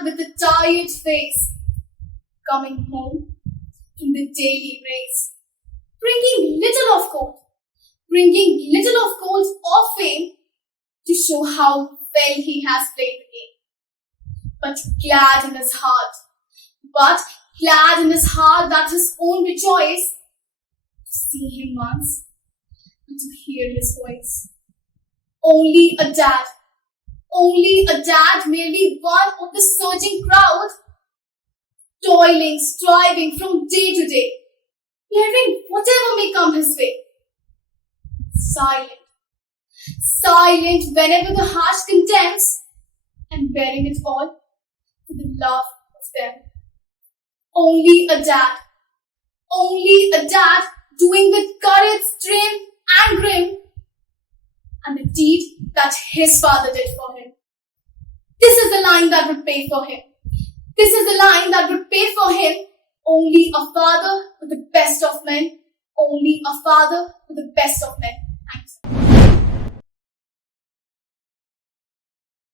dad with a tired face, coming home in the daily race, bringing little of gold or fame to show how well he has played the game. But glad in his heart that his own rejoice to see him once and to hear his voice. Only a dad, merely one of the surging crowd, toiling, striving from day to day, bearing whatever may come his way. Silent whenever the heart condemns, and bearing it all for the love of them. Only a dad doing with courage, strength and grim, and the deed that his father did for him. This is the line that would pay for him. Only a father with the best of men.